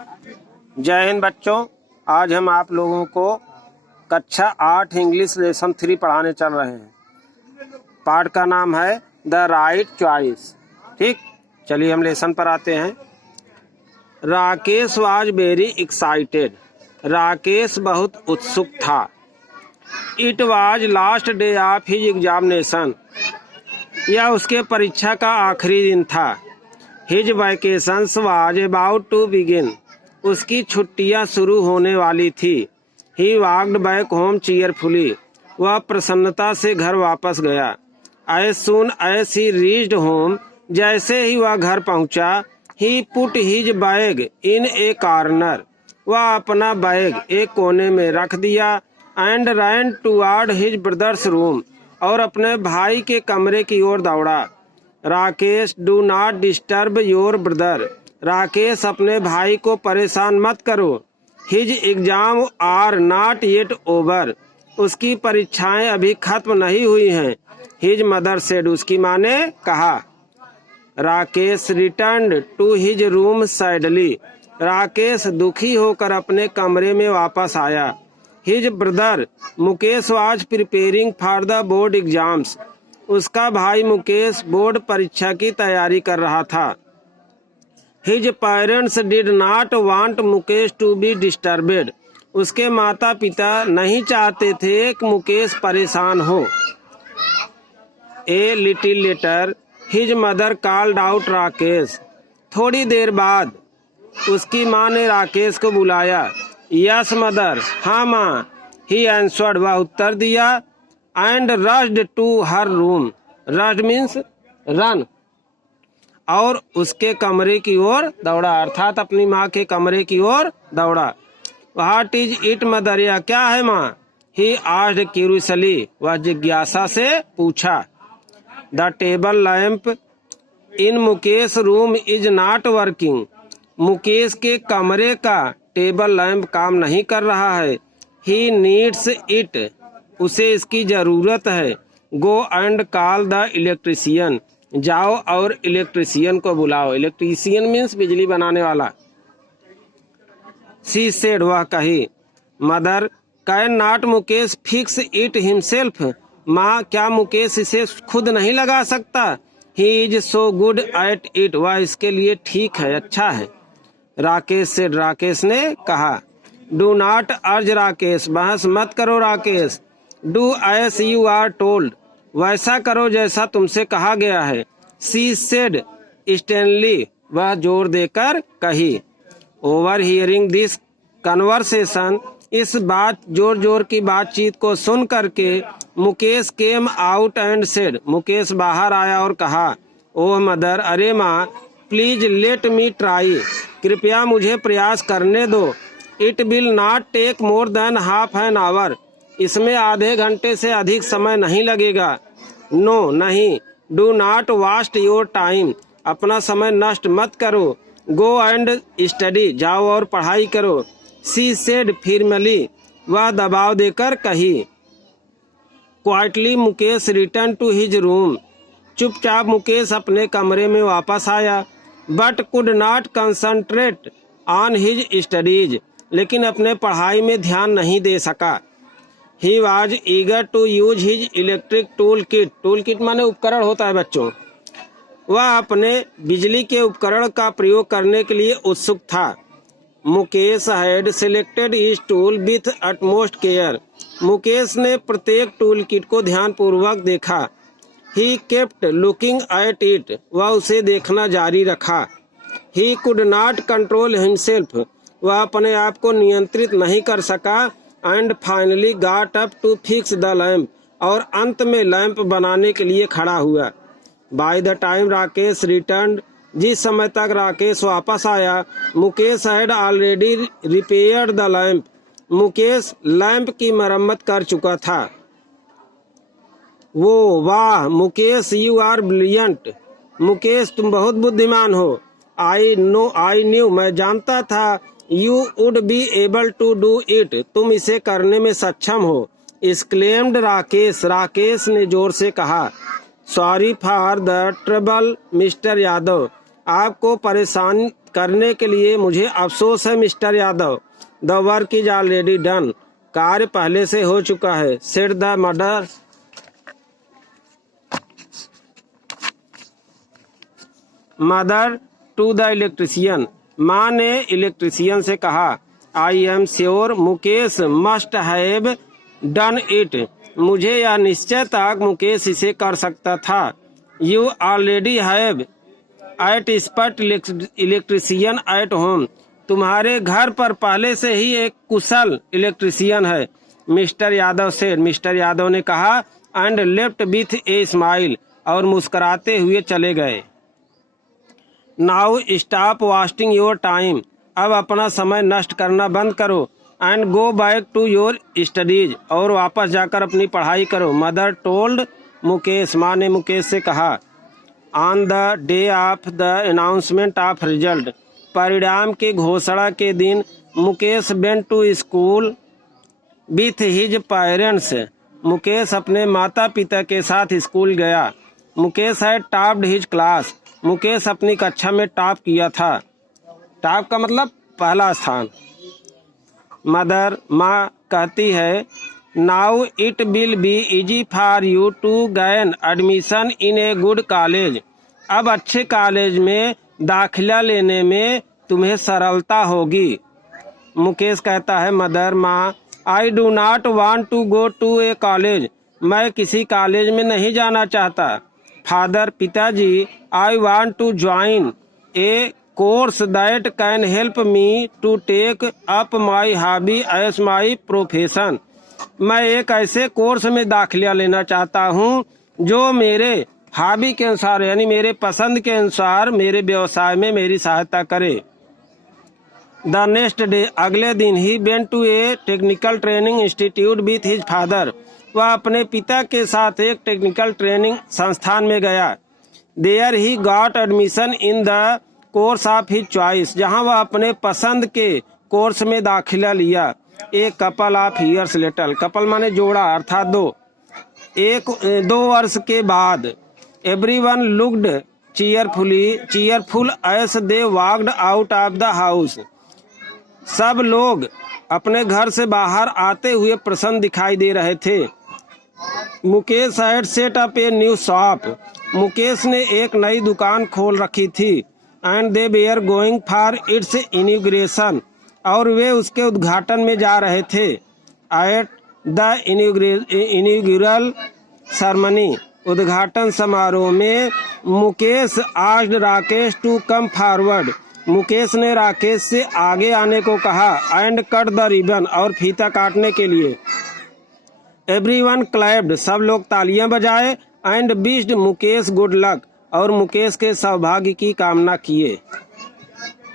जय हिंद बच्चों, आज हम आप लोगों को कक्षा 8 इंग्लिश लेसन 3 पढ़ाने चल रहे हैं। पाठ का नाम है द राइट चॉइस। ठीक, चलिए हम लेसन पर आते हैं। Rakesh was very excited. Rakesh बहुत उत्सुक था। It was last day of his examination. यह उसके परीक्षा का आखिरी दिन था। His vacations was about to begin. उसकी छुट्टियां शुरू होने वाली थी। He walked back home cheerfully. वह प्रसन्नता से घर वापस गया। As soon as he reached home. जैसे ही वह घर पहुंचा, he put his bag in a corner. वह अपना बैग एक कोने में रख दिया। And ran toward his brother's room. और अपने भाई के कमरे की ओर दौड़ा। Rakesh, do not disturb your brother. Rakesh, अपने भाई को परेशान मत करो। His exam are not yet over. उसकी परीक्षाएं अभी खत्म नहीं हुई हैं। His mother said. उसकी माँ ने कहा। Rakesh returned to his room sadly. Rakesh दुखी होकर अपने कमरे में वापस आया। His brother Mukesh was preparing for the board exams. उसका भाई मुकेश बोर्ड परीक्षा की तैयारी कर रहा था। His parents did not want Mukesh to be disturbed. उसके माता पिता नहीं चाहते थे कि मुकेश परेशान हो। A little later his mother called out Rakesh. थोड़ी देर बाद उसकी माँ ने राकेश को बुलाया। Yes mother. हाँ माँ। He answered. वह उत्तर दिया। And rushed to her room. Rushed means run. और उसके कमरे की ओर दौड़ा, अर्थात अपनी माँ के कमरे की ओर दौड़ा। What is it mother? यह क्या है माँ? He asked curiously. वह जिज्ञासा से पूछा। The table lamp in Mukesh room is not working. Mukesh के कमरे का टेबल लैंप काम नहीं कर रहा है। He needs it. उसे इसकी जरूरत है। Go and call the electrician. जाओ और इलेक्ट्रीशियन को बुलाओ। इलेक्ट्रीशियन मीन्स बिजली बनाने वाला। She said. वह कही। Mother, can not Mukesh fix it himself. माँ, क्या मुकेश इसे खुद नहीं लगा सकता? He is so good at it. वह इसके लिए ठीक है, अच्छा है। राकेश सेड। राकेश ने कहा। डू नॉट अर्ज राकेश। बहस मत करो Rakesh. Do as you are told. वैसा करो जैसा तुमसे कहा गया है। She said sternly. वह जोर देकर कही। Overhearing this conversation. इस जोर की बातचीत को सुन करके Mukesh came out and said. Mukesh बाहर आया और कहा। Oh mother. अरे माँ, प्लीज लेट मी ट्राई। कृपया मुझे प्रयास करने दो। It will not take more than half an hour. इसमें आधे घंटे से अधिक समय नहीं लगेगा। नो, नहीं। Do not waste your time. अपना समय नष्ट मत करो। Go and study. जाओ और पढ़ाई करो। She said firmly. वह दबाव देकर कही। Quietly Mukesh return to his room. चुपचाप मुकेश अपने कमरे में वापस आया। But could not concentrate on his studies. लेकिन अपने पढ़ाई में ध्यान नहीं दे सका। He was eager to use his electric tool kit. Tool kit माने उपकरण होता है बच्चों। वह अपने बिजली के उपकरण का प्रयोग करने के लिए उत्सुक था। Mukesh had selected his tool with utmost care. Mukesh ने प्रत्येक टूल किट को ध्यानपूर्वक देखा। He kept looking at it. वह उसे देखना जारी रखा। He could not control himself. वह अपने आप को नियंत्रित नहीं कर सका। And finally got up to fix the lamp. और अंत में लैंप बनाने के लिए खड़ा हुआ। By the time Rakesh return. जिस समय तक राकेश वापस आया, Mukesh had already repaired the lamp. Mukesh lamp की मरम्मत कर चुका था। वो, वाह Mukesh, you are brilliant. Mukesh, तुम बहुत बुद्धिमान हो। I knew. मैं जानता था। You would be able to do it. तुम इसे करने में सक्षम हो। एक्सक्लेम्ड राकेश। राकेश ने जोर से कहा। Sorry for the trouble mister Yadav. आपको करने के लिए मुझे अफसोस है mister Yadav. The work is already done, कार्य पहले से हो चुका है। Said the mother to the electrician, माँ ने इलेक्ट्रिशियन से कहा। I am sure Mukesh must have done it, मुझे यह निश्चय था मुकेश इसे कर सकता था। You already have at expert electrician at home, तुम्हारे घर पर पहले से ही एक कुशल इलेक्ट्रिशियन है। मिस्टर यादव से, मिस्टर यादव ने कहा। And left with a smile, और मुस्कुराते हुए चले गए। Now stop wasting your time, अब अपना समय नष्ट करना बंद करो। And go back to your studies, और वापस जाकर अपनी पढ़ाई करो। मदर टोल्ड मुकेश, माँ ने मुकेश से कहा। On the day of the announcement of result, परिणाम की घोषणा के दिन Mukesh went to school with his parents, Mukesh अपने माता पिता के साथ स्कूल गया। Mukesh had topped his class, मुकेश अपनी कक्षा में टॉप किया था। टॉप का मतलब पहला स्थान। मदर, माँ कहती है, now it will be easy for you to gain admission in a good college, अब अच्छे कॉलेज में दाखिला लेने में तुम्हें सरलता होगी। मुकेश कहता है, मदर, माँ, I do not want to go to a college, मैं किसी कॉलेज में नहीं जाना चाहता। फादर, पिताजी, I want to join a course that can help me to take up my hobby as my profession, मैं एक ऐसे कोर्स में दाखिला लेना चाहता हूँ जो मेरे हॉबी के अनुसार, यानी मेरे पसंद के अनुसार मेरे व्यवसाय में मेरी सहायता करे। द नेक्स्ट डे, अगले दिन, he went to a technical training institute with his father, वह अपने पिता के साथ एक टेक्निकल ट्रेनिंग संस्थान में गया। There he got admission in the course of his choice, जहाँ वह अपने पसंद के कोर्स में दाखिला लिया। एक couple of years later, couple माने जोड़ा अर्थात दो वर्ष के बाद। Everyone looked cheerful as they walked out of the house, सब लोग अपने घर से बाहर आते हुए प्रसन्न दिखाई दे रहे थे। Mukesh had set up a new shop, Mukesh ने एक नई दुकान खोल रखी थी। And they were going for its inauguration, और वे उसके उद्घाटन में जा रहे थे। एट द इनॉग्रेशन सेरेमनी, उद्घाटन समारोह में Mukesh asked Rakesh to come forward, Mukesh ने राकेश से आगे आने को कहा। एंड कट द रिबन, और फीता काटने के लिए। एवरीवन क्लैप्ड, सब लोग तालियां बजाए। And wished Mukesh good luck, और मुकेश के सौभाग्य की कामना किए।